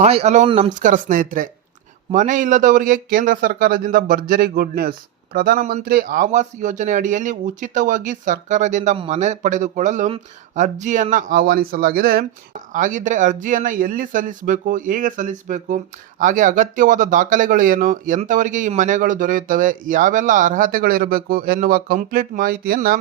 Hi, hello, ನಮಸ್ಕಾರ ಸ್ನೇಹಿತರೆ. ಮನೆ ಇಲ್ಲದವರಿಗೆ ಕೇಂದ್ರ ಸರ್ಕಾರದಿಂದ ಭರ್ಜರಿ ಗುಡ್ ನ್ಯೂಸ್. ಪ್ರಧಾನಮಂತ್ರಿ ಆವಾಸ್ ಯೋಜನೆ ಅಡಿಯಲ್ಲಿ ಉಚಿತವಾಗಿ ಸರ್ಕಾರದಿಂದ ಮನೆ ಪಡೆದುಕೊಳ್ಳಲು ಅರ್ಜಿಯನ್ನು ಆಹ್ವಾನಿಸಲಾಗಿದೆ. ಹಾಗಿದ್ರೆ ಅರ್ಜಿಯನ್ನು ಎಲ್ಲಿ ಸಲ್ಲಿಸಬೇಕು, ಹೇಗೆ ಸಲ್ಲಿಸಬೇಕು, ಹಾಗೆ ಅಗತ್ಯವಾದ ದಾಖಲೆಗಳು ಏನು, ಎಂಥವರಿಗೆ ಈ ಮನೆಗಳು ದೊರೆಯುತ್ತವೆ, ಯಾವೆಲ್ಲ ಅರ್ಹತೆಗಳಿರಬೇಕು ಎನ್ನುವ ಕಂಪ್ಲೀಟ್ ಮಾಹಿತಿಯನ್ನು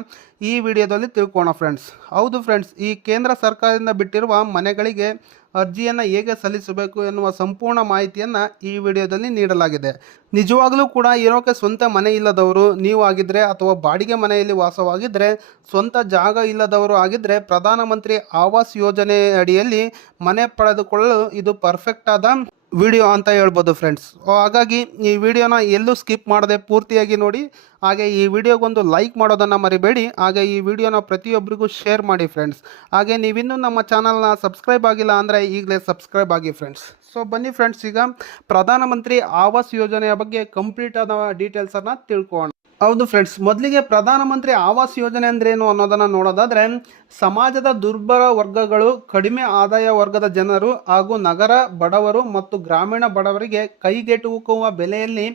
ಈ ವಿಡಿಯೋದಲ್ಲಿ ತಿಳ್ಕೋಣ ಫ್ರೆಂಡ್ಸ್ ಹೌದು ಫ್ರೆಂಡ್ಸ್ ಈ ಕೇಂದ್ರ ಸರ್ಕಾರದಿಂದ ಬಿಟ್ಟಿರುವ ಮನೆಗಳಿಗೆ ಅರ್ಜಿಯನ್ನು ಹೇಗೆ ಸಲ್ಲಿಸಬೇಕು ಎನ್ನುವ ಸಂಪೂರ್ಣ ಮಾಹಿತಿಯನ್ನು ಈ ವಿಡಿಯೋದಲ್ಲಿ ನೀಡಲಾಗಿದೆ. ನಿಜವಾಗಲೂ ಕೂಡ ಇರೋಕೆ ಸ್ವಂತ ಮನೆ ಇಲ್ಲದವರು ನೀವು ಆಗಿದ್ದರೆ ಅಥವಾ ಬಾಡಿಗೆ ಮನೆಯಲ್ಲಿ ವಾಸವಾಗಿದ್ದರೆ ಸ್ವಂತ ಜಾಗ ಇಲ್ಲದವರು ಆಗಿದ್ದರೆ ಪ್ರಧಾನಮಂತ್ರಿ ಆವಾಸ್ ಯೋಜನೆ ಅಡಿಯಲ್ಲಿ ಮನೆ ಪಡೆದುಕೊಳ್ಳಲು ಇದು ಪರ್ಫೆಕ್ಟ್ ಆದ ವಿಡಿಯೋ ಅಂತ ಹೇಳ್ಬೋದು ಫ್ರೆಂಡ್ಸ್ ಹಾಗಾಗಿ ಈ ವಿಡಿಯೋನ ಎಲ್ಲೂ ಸ್ಕಿಪ್ ಮಾಡದೆ ಪೂರ್ತಿಯಾಗಿ ನೋಡಿ. ಹಾಗೆ ಈ ವಿಡಿಯೋಗೊಂದು ಲೈಕ್ ಮಾಡೋದನ್ನು ಮರಿಬೇಡಿ. ಹಾಗೆ ಈ ವಿಡಿಯೋನ ಪ್ರತಿಯೊಬ್ಬರಿಗೂ ಶೇರ್ ಮಾಡಿ ಫ್ರೆಂಡ್ಸ್ ಹಾಗೆ ನೀವಿನ್ನೂ ನಮ್ಮ ಚಾನಲ್ನ ಸಬ್ಸ್ಕ್ರೈಬ್ ಆಗಿಲ್ಲ ಅಂದರೆ ಈಗಲೇ ಸಬ್ಸ್ಕ್ರೈಬ್ ಆಗಿ ಫ್ರೆಂಡ್ಸ್ ಸೊ ಬನ್ನಿ ಫ್ರೆಂಡ್ಸ್ ಈಗ ಪ್ರಧಾನಮಂತ್ರಿ ಆವಾಸ್ ಯೋಜನೆಯ ಬಗ್ಗೆ ಕಂಪ್ಲೀಟ್ ಆದ ಡೀಟೇಲ್ಸನ್ನು ತಿಳ್ಕೊಳ್ಳೋಣ ಹೌದು ಫ್ರೆಂಡ್ಸ್ ಮೊದಲಿಗೆ ಪ್ರಧಾನಮಂತ್ರಿ ಆವಾಸ್ ಯೋಜನೆ ಅಂದ್ರೇನು ಅನ್ನೋದನ್ನು ನೋಡೋದಾದರೆ, ಸಮಾಜದ ದುರ್ಬಲ ವರ್ಗಗಳು, ಕಡಿಮೆ ಆದಾಯ ವರ್ಗದ ಜನರು ಹಾಗೂ ನಗರ ಬಡವರು ಮತ್ತು ಗ್ರಾಮೀಣ ಬಡವರಿಗೆ ಕೈಗೆಟುಕುವ ಬೆಲೆಯಲ್ಲಿ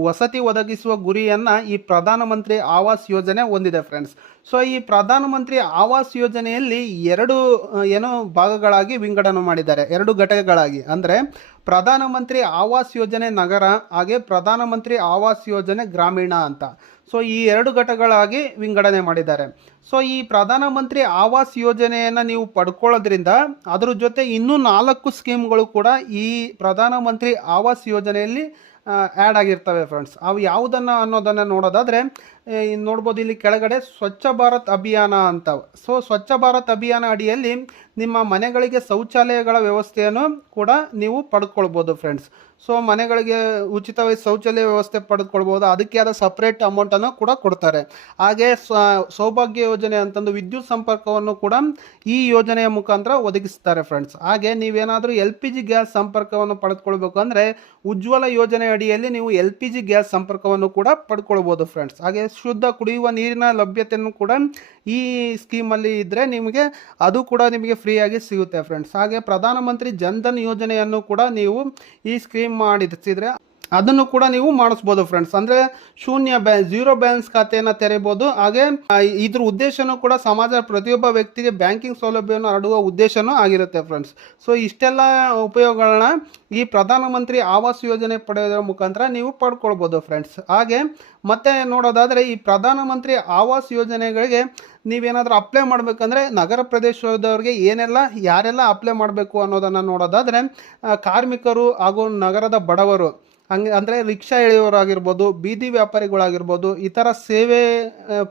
ವಸತಿ ಒದಗಿಸುವ ಗುರಿಯನ್ನು ಈ ಪ್ರಧಾನಮಂತ್ರಿ ಆವಾಸ್ ಯೋಜನೆ ಹೊಂದಿದೆ ಫ್ರೆಂಡ್ಸ್ ಸೊ ಈ ಪ್ರಧಾನಮಂತ್ರಿ ಆವಾಸ್ ಯೋಜನೆಯಲ್ಲಿ ಎರಡು ಏನು ಭಾಗಗಳಾಗಿ ವಿಂಗಡಣೆ ಮಾಡಿದ್ದಾರೆ. ಎರಡು ಘಟಕಗಳಾಗಿ. ಅಂದರೆ, ಪ್ರಧಾನಮಂತ್ರಿ ಆವಾಸ್ ಯೋಜನೆ ನಗರ, ಹಾಗೆ ಪ್ರಧಾನಮಂತ್ರಿ ಆವಾಸ್ ಯೋಜನೆ ಗ್ರಾಮೀಣ ಅಂತ. ಸೊ ಈ ಎರಡು ಘಟಕಗಳಾಗಿ ವಿಂಗಡಣೆ ಮಾಡಿದ್ದಾರೆ. ಸೊ ಈ ಪ್ರಧಾನಮಂತ್ರಿ ಆವಾಸ್ ಯೋಜನೆಯನ್ನು ನೀವು ಪಡ್ಕೊಳ್ಳೋದ್ರಿಂದ ಅದರ ಜೊತೆ ಇನ್ನೂ ನಾಲ್ಕು ಸ್ಕೀಮ್ಗಳು ಕೂಡ ಈ ಪ್ರಧಾನಮಂತ್ರಿ ಆವಾಸ್ ಯೋಜನೆಯಲ್ಲಿ ಆ್ಯಡ್ ಆಗಿರ್ತವೆ ಫ್ರೆಂಡ್ಸ್ ಅವು ಯಾವುದನ್ನು ಅನ್ನೋದನ್ನು ನೋಡೋದಾದರೆ ನೋಡ್ಬೋದು ಇಲ್ಲಿ ಕೆಳಗಡೆ ಸ್ವಚ್ಛ ಭಾರತ್ ಅಭಿಯಾನ ಅಂತ ಸೊ ಸ್ವಚ್ಛ ಭಾರತ್ ಅಭಿಯಾನ ಅಡಿಯಲ್ಲಿ ನಿಮ್ಮ ಮನೆಗಳಿಗೆ ಶೌಚಾಲಯಗಳ ವ್ಯವಸ್ಥೆಯನ್ನು ಕೂಡ ನೀವು ಪಡ್ಕೊಳ್ಬೋದು ಫ್ರೆಂಡ್ಸ್ ಸೊ ಮನೆಗಳಿಗೆ ಉಚಿತವಾಗಿ ಶೌಚಾಲಯ ವ್ಯವಸ್ಥೆ ಪಡೆದುಕೊಳ್ಬೋದು. ಅದಕ್ಕೆ ಆದ ಸಪ್ರೇಟ್ ಅಮೌಂಟನ್ನು ಕೂಡ ಕೊಡ್ತಾರೆ. ಹಾಗೆ ಸೌಭಾಗ್ಯ ಯೋಜನೆ ಅಂತಂದು ವಿದ್ಯುತ್ ಸಂಪರ್ಕವನ್ನು ಕೂಡ ಈ ಯೋಜನೆಯ ಮುಖಾಂತರ ಒದಗಿಸ್ತಾರೆ ಫ್ರೆಂಡ್ಸ್ ಹಾಗೆ ನೀವೇನಾದರೂ ಎಲ್ ಪಿ ಜಿ ಗ್ಯಾಸ್ ಸಂಪರ್ಕವನ್ನು ಪಡೆದುಕೊಳ್ಬೇಕು ಅಂದರೆ ಉಜ್ವಲ ಯೋಜನೆ ಅಡಿಯಲ್ಲಿ ನೀವು ಎಲ್ ಪಿ ಜಿ ಗ್ಯಾಸ್ ಸಂಪರ್ಕವನ್ನು ಕೂಡ ಪಡ್ಕೊಳ್ಬೋದು ಫ್ರೆಂಡ್ಸ್ ಹಾಗೆ ಶುದ್ಧ ಕುಡಿಯುವ ನೀರಿನ ಲಭ್ಯತೆಯನ್ನು ಕೂಡ ಈ ಸ್ಕೀಮಲ್ಲಿ ಇದ್ದರೆ ನಿಮಗೆ ಅದು ಕೂಡ ನಿಮಗೆ ಫ್ರೀಯಾಗಿ ಸಿಗುತ್ತೆ ಫ್ರೆಂಡ್ಸ್ ಹಾಗೆ ಪ್ರಧಾನಮಂತ್ರಿ ಜನ್ಧನ್ ಯೋಜನೆಯನ್ನು ಕೂಡ ನೀವು ಈ ಸ್ಕೀಮ್ ಮಾಡಿಸಿದ್ರೆ ಅದನ್ನು ಕೂಡ ನೀವು ಮಾಡಿಸ್ಬೋದು ಫ್ರೆಂಡ್ಸ್ ಅಂದರೆ ಶೂನ್ಯ ಬ್ಯಾ ಝೀರೋ ಬ್ಯಾಲೆನ್ಸ್ ಖಾತೆಯನ್ನು ತೆರೆಯಬಹುದು. ಹಾಗೆ ಇದ್ರ ಉದ್ದೇಶನೂ ಕೂಡ ಸಮಾಜದ ಪ್ರತಿಯೊಬ್ಬ ವ್ಯಕ್ತಿಗೆ ಬ್ಯಾಂಕಿಂಗ್ ಸೌಲಭ್ಯವನ್ನು ಹರಡುವ ಉದ್ದೇಶನೂ ಆಗಿರುತ್ತೆ ಫ್ರೆಂಡ್ಸ್ ಸೊ ಇಷ್ಟೆಲ್ಲ ಉಪಯೋಗಗಳನ್ನ ಈ ಪ್ರಧಾನಮಂತ್ರಿ ಆವಾಸ್ ಯೋಜನೆ ಪಡೆಯೋದರ ಮುಖಾಂತರ ನೀವು ಪಡ್ಕೊಳ್ಬೋದು ಫ್ರೆಂಡ್ಸ್ ಹಾಗೆ, ಮತ್ತೆ ನೋಡೋದಾದರೆ ಈ ಪ್ರಧಾನಮಂತ್ರಿ ಆವಾಸ್ ಯೋಜನೆಗಳಿಗೆ ನೀವೇನಾದರೂ ಅಪ್ಲೈ ಮಾಡಬೇಕಂದ್ರೆ ನಗರ ಪ್ರದೇಶದವ್ರಿಗೆ ಏನೆಲ್ಲ, ಯಾರೆಲ್ಲ ಅಪ್ಲೈ ಮಾಡಬೇಕು ಅನ್ನೋದನ್ನು ನೋಡೋದಾದರೆ ಕಾರ್ಮಿಕರು ಹಾಗೂ ನಗರದ ಬಡವರು, ಹಂಗೆ ಅಂದರೆ ರಿಕ್ಷಾ ಎಳೆಯೋರಾಗಿರ್ಬೋದು, ಬೀದಿ ವ್ಯಾಪಾರಿಗಳಾಗಿರ್ಬೋದು, ಇತರ ಸೇವೆ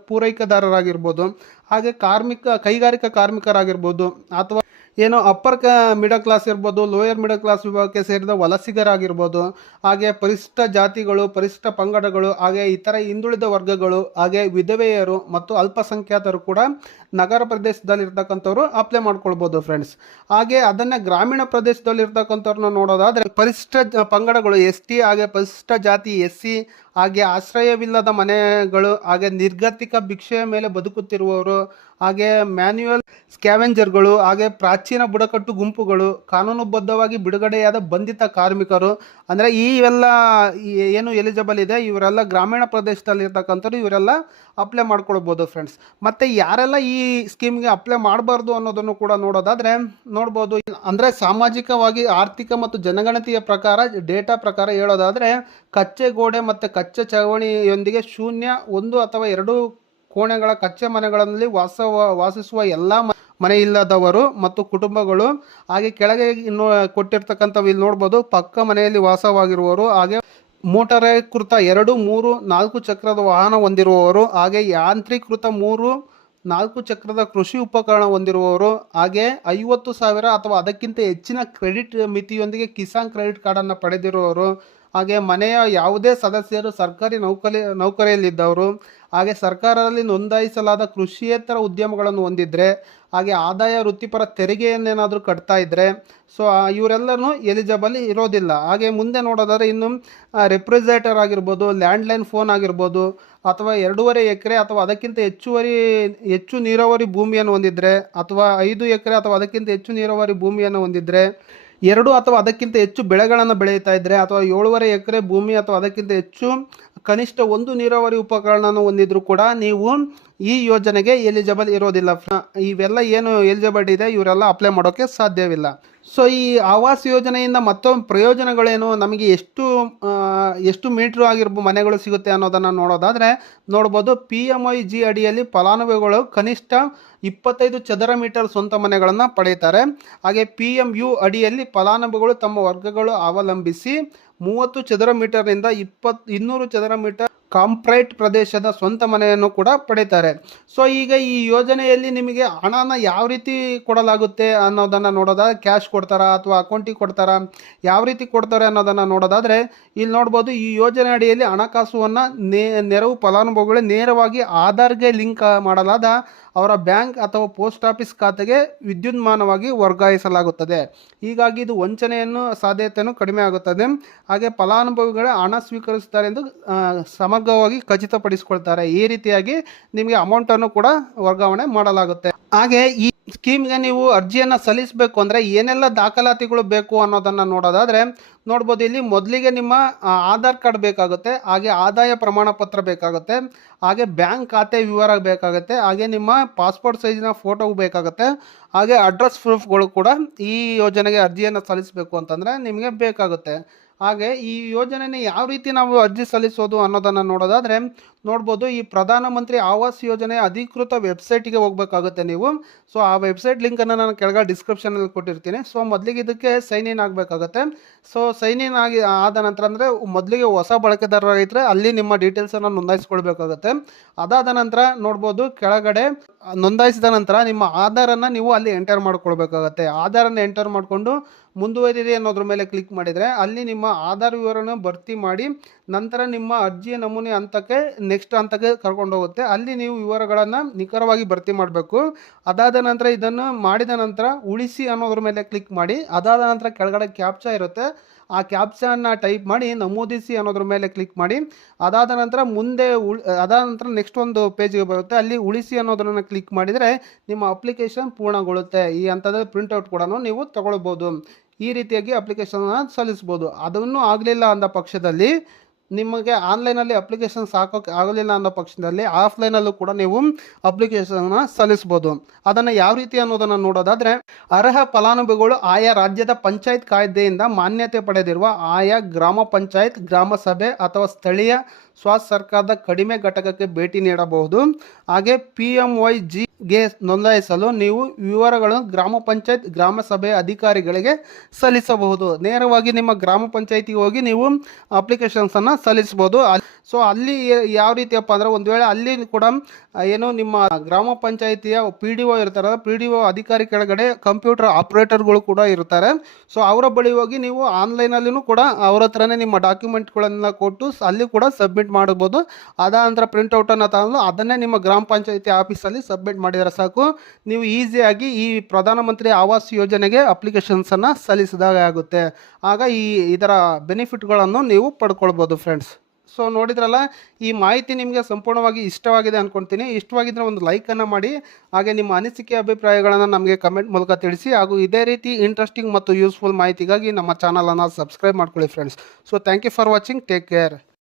ಪೂರೈಕೆದಾರರಾಗಿರ್ಬೋದು, ಹಾಗೆ ಕಾರ್ಮಿಕ, ಕೈಗಾರಿಕಾ ಕಾರ್ಮಿಕರಾಗಿರ್ಬೋದು, ಅಥವಾ ಏನೋ ಅಪ್ಪರ್ ಕ ಮಿಡಲ್ ಕ್ಲಾಸ್ ಇರ್ಬೋದು ಲೋಯರ್ ಮಿಡಲ್ ಕ್ಲಾಸ್ ವಿಭಾಗಕ್ಕೆ ಸೇರಿದ ವಲಸಿಗರಾಗಿರ್ಬೋದು, ಹಾಗೆ ಪರಿಶಿಷ್ಟ ಜಾತಿಗಳು ಪರಿಶಿಷ್ಟ ಪಂಗಡಗಳು, ಹಾಗೆ ಇತರ ಹಿಂದುಳಿದ ವರ್ಗಗಳು, ಹಾಗೆ ವಿಧವೆಯರು ಮತ್ತು ಅಲ್ಪಸಂಖ್ಯಾತರು ಕೂಡ ನಗರ ಪ್ರದೇಶದಲ್ಲಿ ಇರ್ತಕ್ಕಂಥವ್ರು ಅಪ್ಲೈ ಮಾಡ್ಕೊಳ್ಬೋದು ಫ್ರೆಂಡ್ಸ್ ಹಾಗೆ ಅದನ್ನೇ ಗ್ರಾಮೀಣ ಪ್ರದೇಶದಲ್ಲಿ ಇರ್ತಕ್ಕಂಥವ್ರನ್ನ ನೋಡೋದಾದರೆ ಪರಿಶಿಷ್ಟ ಪಂಗಡಗಳು ಎಸ್ ಟಿ ಹಾಗೆ ಪರಿಶಿಷ್ಟ ಜಾತಿ ಎಸ್ ಸಿ ಹಾಗೆ ಆಶ್ರಯವಿಲ್ಲದ ಮನೆಗಳು, ಹಾಗೆ ನಿರ್ಗತಿಕ ಭಿಕ್ಷೆಯ ಮೇಲೆ ಬದುಕುತ್ತಿರುವವರು, ಹಾಗೆ ಮ್ಯಾನ್ಯುಯಲ್ ಸ್ಕ್ಯಾವೆಂಜರ್ಗಳು ಹಾಗೆ ಪ್ರಾಚೀನ ಬುಡಕಟ್ಟು ಗುಂಪುಗಳು, ಕಾನೂನುಬದ್ಧವಾಗಿ ಬಿಡುಗಡೆಯಾದ ಬಂಧಿತ ಕಾರ್ಮಿಕರು. ಅಂದರೆ ಈ ಎಲ್ಲ ಏನು ಎಲಿಜಿಬಲ್ ಇದೆ, ಇವರೆಲ್ಲ ಗ್ರಾಮೀಣ ಪ್ರದೇಶದಲ್ಲಿ ಇರ್ತಕ್ಕಂಥವ್ರು ಇವರೆಲ್ಲ ಅಪ್ಲೈ ಮಾಡ್ಕೊಳ್ಬೋದು ಫ್ರೆಂಡ್ಸ್ ಮತ್ತು ಯಾರೆಲ್ಲ ಈ ಸ್ಕೀಮ್ಗೆ ಅಪ್ಲೈ ಮಾಡಬಾರ್ದು ಅನ್ನೋದನ್ನು ಕೂಡ ನೋಡೋದಾದರೆ, ನೋಡ್ಬೋದು. ಅಂದರೆ ಸಾಮಾಜಿಕವಾಗಿ ಆರ್ಥಿಕ ಮತ್ತು ಜನಗಣತಿಯ ಪ್ರಕಾರ, ಡೇಟಾ ಪ್ರಕಾರ ಹೇಳೋದಾದರೆ, ಕಚ್ಚೆ ಗೋಡೆ ಮತ್ತು ಕಚ್ಚೆ ಚಾವಣಿಯೊಂದಿಗೆ ಶೂನ್ಯ ಒಂದು ಅಥವಾ ಎರಡು ಕೋಣೆಗಳ ಕಚ್ಚೆ ಮನೆಗಳಲ್ಲಿ ವಾಸ, ವಾಸಿಸುವ ಎಲ್ಲ ಮನೆ ಇಲ್ಲದವರು ಮತ್ತು ಕುಟುಂಬಗಳು. ಹಾಗೆ ಕೆಳಗೆ ಇನ್ನು ಕೊಟ್ಟಿರ್ತಕ್ಕಂಥವು ಇಲ್ಲಿ ನೋಡ್ಬೋದು, ಪಕ್ಕ ಮನೆಯಲ್ಲಿ ವಾಸವಾಗಿರುವವರು, ಹಾಗೆ ಮೋಟರೀಕೃತ ಎರಡು, ಮೂರು, ನಾಲ್ಕು ಚಕ್ರದ ವಾಹನ ಹೊಂದಿರುವವರು, ಹಾಗೆ ಯಾಂತ್ರೀಕೃತ ಮೂರು ನಾಲ್ಕು ಚಕ್ರದ ಕೃಷಿ ಉಪಕರಣ ಹೊಂದಿರುವವರು, ಹಾಗೆ ಐವತ್ತು ಸಾವಿರ ಅಥವಾ ಅದಕ್ಕಿಂತ ಹೆಚ್ಚಿನ ಕ್ರೆಡಿಟ್ ಮಿತಿಯೊಂದಿಗೆ ಕಿಸಾನ್ ಕ್ರೆಡಿಟ್ ಕಾರ್ಡನ್ನು ಪಡೆದಿರುವವರು, ಹಾಗೆ ಮನೆಯ ಯಾವುದೇ ಸದಸ್ಯರು ಸರ್ಕಾರಿ ನೌಕರಿ, ನೌಕರಿಯಲ್ಲಿದ್ದವರು, ಹಾಗೆ ಸರ್ಕಾರದಲ್ಲಿ ನೋಂದಾಯಿಸಲಾದ ಕೃಷಿಯೇತರ ಉದ್ಯಮಗಳನ್ನು ಹೊಂದಿದ್ರೆ, ಹಾಗೆ ಆದಾಯ ವೃತ್ತಿಪರ ತೆರಿಗೆಯನ್ನೇನಾದರೂ ಕಟ್ತಾ ಇದ್ದರೆ ಸೊ ಇವರೆಲ್ಲರೂ ಎಲಿಜಿಬಲ್ ಇರೋದಿಲ್ಲ. ಹಾಗೆ ಮುಂದೆ ನೋಡೋದಾದ್ರೆ ಇನ್ನು ರೆಫ್ರಿಜರೇಟರ್ ಆಗಿರ್ಬೋದು ಲ್ಯಾಂಡ್ಲೈನ್ ಫೋನ್ ಆಗಿರ್ಬೋದು ಅಥವಾ ಎರಡೂವರೆ ಎಕರೆ ಅಥವಾ ಅದಕ್ಕಿಂತ ಹೆಚ್ಚುವರಿ, ಹೆಚ್ಚು ನೀರಾವರಿ ಭೂಮಿಯನ್ನು ಹೊಂದಿದ್ದರೆ ಅಥವಾ ಐದು ಎಕರೆ ಅಥವಾ ಅದಕ್ಕಿಂತ ಹೆಚ್ಚು ನೀರಾವರಿ ಭೂಮಿಯನ್ನು ಹೊಂದಿದ್ದರೆ ಎರಡು ಅಥವಾ ಅದಕ್ಕಿಂತ ಹೆಚ್ಚು ಬೆಳೆಗಳನ್ನು ಬೆಳೆಯುತ್ತಾ ಇದ್ದರೆ ಅಥವಾ ಏಳುವರೆ ಎಕರೆ ಭೂಮಿ ಅಥವಾ ಅದಕ್ಕಿಂತ ಹೆಚ್ಚು ಕನಿಷ್ಠ ಒಂದು ನೀರಾವರಿ ಉಪಕರಣವನ್ನು ಹೊಂದಿದ್ರು ಕೂಡ ನೀವು ಈ ಯೋಜನೆಗೆ ಎಲಿಜಿಬಲ್ ಇರೋದಿಲ್ಲ. ಇವೆಲ್ಲ ಏನು ಎಲಿಜಿಬಲ್ ಇದೆ, ಇವರೆಲ್ಲ ಅಪ್ಲೈ ಮಾಡೋಕ್ಕೆ ಸಾಧ್ಯವಿಲ್ಲ. ಸೊ ಈ ಆವಾಸ್ ಯೋಜನೆಯಿಂದ ಮತ್ತೊಂದು ಪ್ರಯೋಜನಗಳೇನು? ನಮಗೆ ಎಷ್ಟು ಎಷ್ಟು ಮೀಟ್ರ್ ಆಗಿರ್ಬೋದು ಮನೆಗಳು ಸಿಗುತ್ತೆ ಅನ್ನೋದನ್ನು ನೋಡೋದಾದರೆ, ನೋಡ್ಬೋದು ಪಿ ಎಂ ಐ ಜಿ ಅಡಿಯಲ್ಲಿ ಫಲಾನುಭವಿಗಳು ಕನಿಷ್ಠ ಇಪ್ಪತ್ತೈದು ಚದರ ಮೀಟರ್ ಸ್ವಂತ ಮನೆಗಳನ್ನು ಪಡೆಯುತ್ತಾರೆ. ಹಾಗೆ ಪಿ ಎಂ ಯು ಅಡಿಯಲ್ಲಿ ಫಲಾನುಭವಿಗಳು ತಮ್ಮ ವರ್ಗಗಳು ಅವಲಂಬಿಸಿ ಮೂವತ್ತು ಚದರ ಮೀಟರ್ನಿಂದ ಇಪ್ಪತ್ತು ಇನ್ನೂರು ಚದರ ಮೀಟರ್ ಕಾಂಪ್ರೈಟ್ ಪ್ರದೇಶದ ಸ್ವಂತ ಮನೆಯನ್ನು ಕೂಡ ಪಡೀತಾರೆ ಸೊ ಈಗ ಈ ಯೋಜನೆಯಲ್ಲಿ ನಿಮಗೆ ಹಣನ ಯಾವ ರೀತಿ ಕೊಡಲಾಗುತ್ತೆ ಅನ್ನೋದನ್ನು ನೋಡೋದಾದ್ರೆ ಕ್ಯಾಶ್ ಕೊಡ್ತಾರಾ ಅಥವಾ ಅಕೌಂಟಿಗೆ ಕೊಡ್ತಾರಾ? ಯಾವ ರೀತಿ ಕೊಡ್ತಾರೆ ಅನ್ನೋದನ್ನು ನೋಡೋದಾದರೆ ಇಲ್ಲಿ ನೋಡ್ಬೋದು ಈ ಯೋಜನೆ ಅಡಿಯಲ್ಲಿ ಹಣಕಾಸುವನ್ನು ನೇ ನೆರವು ಫಲಾನುಭವಿಗಳು ನೇರವಾಗಿ ಆಧಾರ್ಗೆ ಲಿಂಕ್ ಮಾಡಲಾದ ಅವರ ಬ್ಯಾಂಕ್ ಅಥವಾ ಪೋಸ್ಟ್ ಆಫೀಸ್ ಖಾತೆಗೆ ವಿದ್ಯುನ್ಮಾನವಾಗಿ ವರ್ಗಾಯಿಸಲಾಗುತ್ತದೆ. ಹೀಗಾಗಿ ಇದು ವಂಚನೆಯನ್ನು ಸಾಧ್ಯತೆಯನ್ನು ಕಡಿಮೆ ಆಗುತ್ತದೆ. ಹಾಗೆ ಫಲಾನುಭವಿಗಳ ಹಣ ಸ್ವೀಕರಿಸುತ್ತಾರೆ ಎಂದು ಆ, ಸಮಗ್ರವಾಗಿ ಖಚಿತಪಡಿಸಿಕೊಳ್ತಾರೆ. ಈ ರೀತಿಯಾಗಿ ನಿಮಗೆ ಅಮೌಂಟನ್ನು ಕೂಡ ವರ್ಗಾವಣೆ ಮಾಡಲಾಗುತ್ತೆ. ಹಾಗೆ ಈ ಸ್ಕೀಮ್ಗೆ ನೀವು ಅರ್ಜಿಯನ್ನು ಸಲ್ಲಿಸಬೇಕು ಅಂದರೆ ಏನೆಲ್ಲ ದಾಖಲಾತಿಗಳು ಬೇಕು ಅನ್ನೋದನ್ನು ನೋಡೋದಾದರೆ, ನೋಡ್ಬೋದು ಇಲ್ಲಿ ಮೊದಲಿಗೆ ನಿಮ್ಮ ಆಧಾರ್ ಕಾರ್ಡ್ ಬೇಕಾಗುತ್ತೆ, ಹಾಗೆ ಆದಾಯ ಪ್ರಮಾಣ ಪತ್ರ ಬೇಕಾಗುತ್ತೆ, ಹಾಗೆ ಬ್ಯಾಂಕ್ ಖಾತೆ ವಿವರ ಬೇಕಾಗುತ್ತೆ, ಹಾಗೆ ನಿಮ್ಮ ಪಾಸ್ಪೋರ್ಟ್ ಸೈಜಿನ ಫೋಟೋ ಬೇಕಾಗುತ್ತೆ, ಹಾಗೆ ಅಡ್ರೆಸ್ ಪ್ರೂಫ್ಗಳು ಕೂಡ ಈ ಯೋಜನೆಗೆ ಅರ್ಜಿಯನ್ನು ಸಲ್ಲಿಸಬೇಕು ಅಂತಂದರೆ ನಿಮಗೆ ಬೇಕಾಗುತ್ತೆ. ಹಾಗೆ ಈ ಯೋಜನೆನ ಯಾವ ರೀತಿ ನಾವು ಅರ್ಜಿ ಸಲ್ಲಿಸೋದು ಅನ್ನೋದನ್ನು ನೋಡೋದಾದರೆ ನೋಡ್ಬೋದು, ಈ ಪ್ರಧಾನಮಂತ್ರಿ ಆವಾಸ್ ಯೋಜನೆ ಅಧಿಕೃತ ವೆಬ್ಸೈಟಿಗೆ ಹೋಗಬೇಕಾಗುತ್ತೆ ನೀವು. ಸೊ, ಆ ವೆಬ್ಸೈಟ್ ಲಿಂಕನ್ನು ನಾನು ಕೆಳಗೆ ಡಿಸ್ಕ್ರಿಪ್ಷನಲ್ಲಿ ಕೊಟ್ಟಿರ್ತೀನಿ. ಸೊ, ಮೊದಲಿಗೆ ಇದಕ್ಕೆ ಸೈನ್ ಇನ್ ಆಗಬೇಕಾಗುತ್ತೆ. ಸೊ, ಸೈನ್ ಇನ್ ಆಗಿ, ಆದ ನಂತರ ಅಂದರೆ ಮೊದಲಿಗೆ ಹೊಸ ಬಳಕೆದಾರರಾಗಿದ್ದರೆ ಅಲ್ಲಿ ನಿಮ್ಮ ಡೀಟೇಲ್ಸನ್ನು ನೋಂದಾಯಿಸ್ಕೊಳ್ಬೇಕಾಗುತ್ತೆ. ಅದಾದ ನಂತರ ನೋಡ್ಬೋದು, ಕೆಳಗಡೆ ನೋಂದಾಯಿಸಿದ ನಂತರ ನಿಮ್ಮ ಆಧಾರನ್ನು ನೀವು ಅಲ್ಲಿ ಎಂಟರ್ ಮಾಡ್ಕೊಳ್ಬೇಕಾಗತ್ತೆ. ಆಧಾರನ್ನು ಎಂಟರ್ ಮಾಡಿಕೊಂಡು ಮುಂದುವರಿರಿ ಅನ್ನೋದ್ರ ಮೇಲೆ ಕ್ಲಿಕ್ ಮಾಡಿದರೆ ಅಲ್ಲಿ ನಿಮ್ಮ ಆಧಾರ್ ವಿವರನ ಭರ್ತಿ ಮಾಡಿ ನಂತರ ನಿಮ್ಮ ಅರ್ಜಿಯ ನಮೂನೆ ಹಂತಕ್ಕೆ ನೆಕ್ಸ್ಟ್ ಹಂತಕ್ಕೆ ಕರ್ಕೊಂಡು ಹೋಗುತ್ತೆ. ಅಲ್ಲಿ ನೀವು ವಿವರಗಳನ್ನು ನಿಖರವಾಗಿ ಭರ್ತಿ ಮಾಡಬೇಕು. ಅದಾದ ನಂತರ ಇದನ್ನು ಮಾಡಿದ ನಂತರ ಉಳಿಸಿ ಅನ್ನೋದ್ರ ಮೇಲೆ ಕ್ಲಿಕ್ ಮಾಡಿ, ಅದಾದ ನಂತರ ಕೆಳಗಡೆ ಕ್ಯಾಪ್ಚಾ ಇರುತ್ತೆ. ಆ ಕ್ಯಾಪ್ಚನ್ನ ಟೈಪ್ ಮಾಡಿ, ನಮೂದಿಸಿ ಅನ್ನೋದ್ರ ಮೇಲೆ ಕ್ಲಿಕ್ ಮಾಡಿ, ಅದಾದ ನಂತರ ಮುಂದೆ ಉಳ್, ಅದಾದ ನಂತರ ನೆಕ್ಸ್ಟ್ ಒಂದು ಪೇಜ್ಗೆ ಬರುತ್ತೆ. ಅಲ್ಲಿ ಉಳಿಸಿ ಅನ್ನೋದನ್ನು ಕ್ಲಿಕ್ ಮಾಡಿದರೆ ನಿಮ್ಮ ಅಪ್ಲಿಕೇಶನ್ ಪೂರ್ಣಗೊಳ್ಳುತ್ತೆ. ಈ ಹಂತದ ಪ್ರಿಂಟೌಟ್ ಕೂಡ ನೀವು ತಗೊಳ್ಬೋದು. ಈ ರೀತಿಯಾಗಿ ಅಪ್ಲಿಕೇಶನನ್ನು ಸಲ್ಲಿಸ್ಬೋದು. ಅದನ್ನು ಆಗಲಿಲ್ಲ ಅಂದ ಪಕ್ಷದಲ್ಲಿ ನಿಮಗೆ ಆನ್ಲೈನಲ್ಲಿ ಅಪ್ಲಿಕೇಶನ್ ಸಾಕೋಕೆ ಆಗಲಿಲ್ಲ ಅನ್ನೋ ಪಕ್ಷದಲ್ಲಿ ಆಫ್ಲೈನಲ್ಲೂ ಕೂಡ ನೀವು ಅಪ್ಲಿಕೇಶನ್ನ ಸಲ್ಲಿಸ್ಬೋದು. ಅದನ್ನು ಯಾವ ರೀತಿ ಅನ್ನೋದನ್ನು ನೋಡೋದಾದರೆ, ಅರ್ಹ ಫಲಾನುಭವಿಗಳು ಆಯಾ ರಾಜ್ಯದ ಪಂಚಾಯತ್ ಕಾಯ್ದೆಯಿಂದ ಮಾನ್ಯತೆ ಪಡೆದಿರುವ ಆಯಾ ಗ್ರಾಮ ಪಂಚಾಯತ್, ಗ್ರಾಮ ಸಭೆ ಅಥವಾ ಸ್ಥಳೀಯ ಸ್ವ ಸರ್ಕಾರದ ಕಡಿಮೆ ಘಟಕಕ್ಕೆ ಭೇಟಿ ನೀಡಬಹುದು. ಹಾಗೆ ಪಿ ಎಂ ವೈ ಜಿಗೆ ನೋಂದಾಯಿಸಲು ನೀವು ವಿವರಗಳನ್ನು ಗ್ರಾಮ ಪಂಚಾಯತ್, ಗ್ರಾಮ ಸಭೆ ಅಧಿಕಾರಿಗಳಿಗೆ ಸಲ್ಲಿಸಬಹುದು. ನೇರವಾಗಿ ನಿಮ್ಮ ಗ್ರಾಮ ಪಂಚಾಯತಿಗೆ ಹೋಗಿ ನೀವು ಅಪ್ಲಿಕೇಶನ್ಸನ್ನು ಸಲ್ಲಿಸ್ಬೋದು ಸೊ ಅಲ್ಲಿ ಯಾವ ರೀತಿಯಪ್ಪ ಅಂದ್ರೆ ಒಂದು ವೇಳೆ ಅಲ್ಲಿ ಕೂಡ ಏನು ನಿಮ್ಮ ಗ್ರಾಮ ಪಂಚಾಯಿತಿಯ ಪಿ ಡಿ ಒ ಇರ್ತಾರಲ್ಲ ಪಿ ಡಿ ಒ ಅಧಿಕಾರಿ ಕೆಳಗಡೆ ಕಂಪ್ಯೂಟರ್ ಆಪ್ರೇಟರ್ಗಳು ಕೂಡ ಇರ್ತಾರೆ. ಸೊ ಅವರ ಬಳಿ ಹೋಗಿ ನೀವು ಆನ್ಲೈನಲ್ಲಿನೂ ಕೂಡ ಅವ್ರ ಹತ್ರನೇ ನಿಮ್ಮ ಡಾಕ್ಯುಮೆಂಟ್ಗಳನ್ನೆಲ್ಲ ಕೊಟ್ಟು ಅಲ್ಲಿ ಕೂಡ ಸಬ್ಮಿಟ್ ಮಾಡ್ಬೋದು ಅದಾದ ನಂತರ ಪ್ರಿಂಟೌಟನ್ನು ತಗೊಂಡು ಅದನ್ನೇ ನಿಮ್ಮ ಗ್ರಾಮ ಪಂಚಾಯಿತಿ ಆಫೀಸಲ್ಲಿ ಸಬ್ಮಿಟ್ ಮಾಡಿದರೆ ಸಾಕು. ನೀವು ಈಸಿಯಾಗಿ ಈ ಪ್ರಧಾನಮಂತ್ರಿ ಆವಾಸ್ ಯೋಜನೆಗೆ ಅಪ್ಲಿಕೇಶನ್ಸನ್ನು ಸಲ್ಲಿಸಿದಾಗ ಆಗುತ್ತೆ. ಆಗ ಈ, ಇದರ ಬೆನಿಫಿಟ್ಗಳನ್ನು ನೀವು ಪಡ್ಕೊಳ್ಬೋದು ಫ್ರೆಂಡ್ಸ್ ಸೊ ನೋಡಿದ್ರಲ್ಲ, ಈ ಮಾಹಿತಿ ನಿಮಗೆ ಸಂಪೂರ್ಣವಾಗಿ ಇಷ್ಟವಾಗಿದೆ ಅಂದ್ಕೊಳ್ತೀನಿ ಇಷ್ಟವಾಗಿದ್ದರೆ ಒಂದು ಲೈಕನ್ನು ಮಾಡಿ, ಹಾಗೆ ನಿಮ್ಮ ಅನಿಸಿಕೆ ಅಭಿಪ್ರಾಯಗಳನ್ನು ನಮಗೆ ಕಮೆಂಟ್ ಮೂಲಕ ತಿಳಿಸಿ, ಹಾಗೂ ಇದೇ ರೀತಿ ಇಂಟ್ರೆಸ್ಟಿಂಗ್ ಮತ್ತು ಯೂಸ್ಫುಲ್ ಮಾಹಿತಿಗಾಗಿ ನಮ್ಮ ಚಾನಲನ್ನು ಸಬ್ಸ್ಕ್ರೈಬ್ ಮಾಡ್ಕೊಳ್ಳಿ friends so thank you for watching take care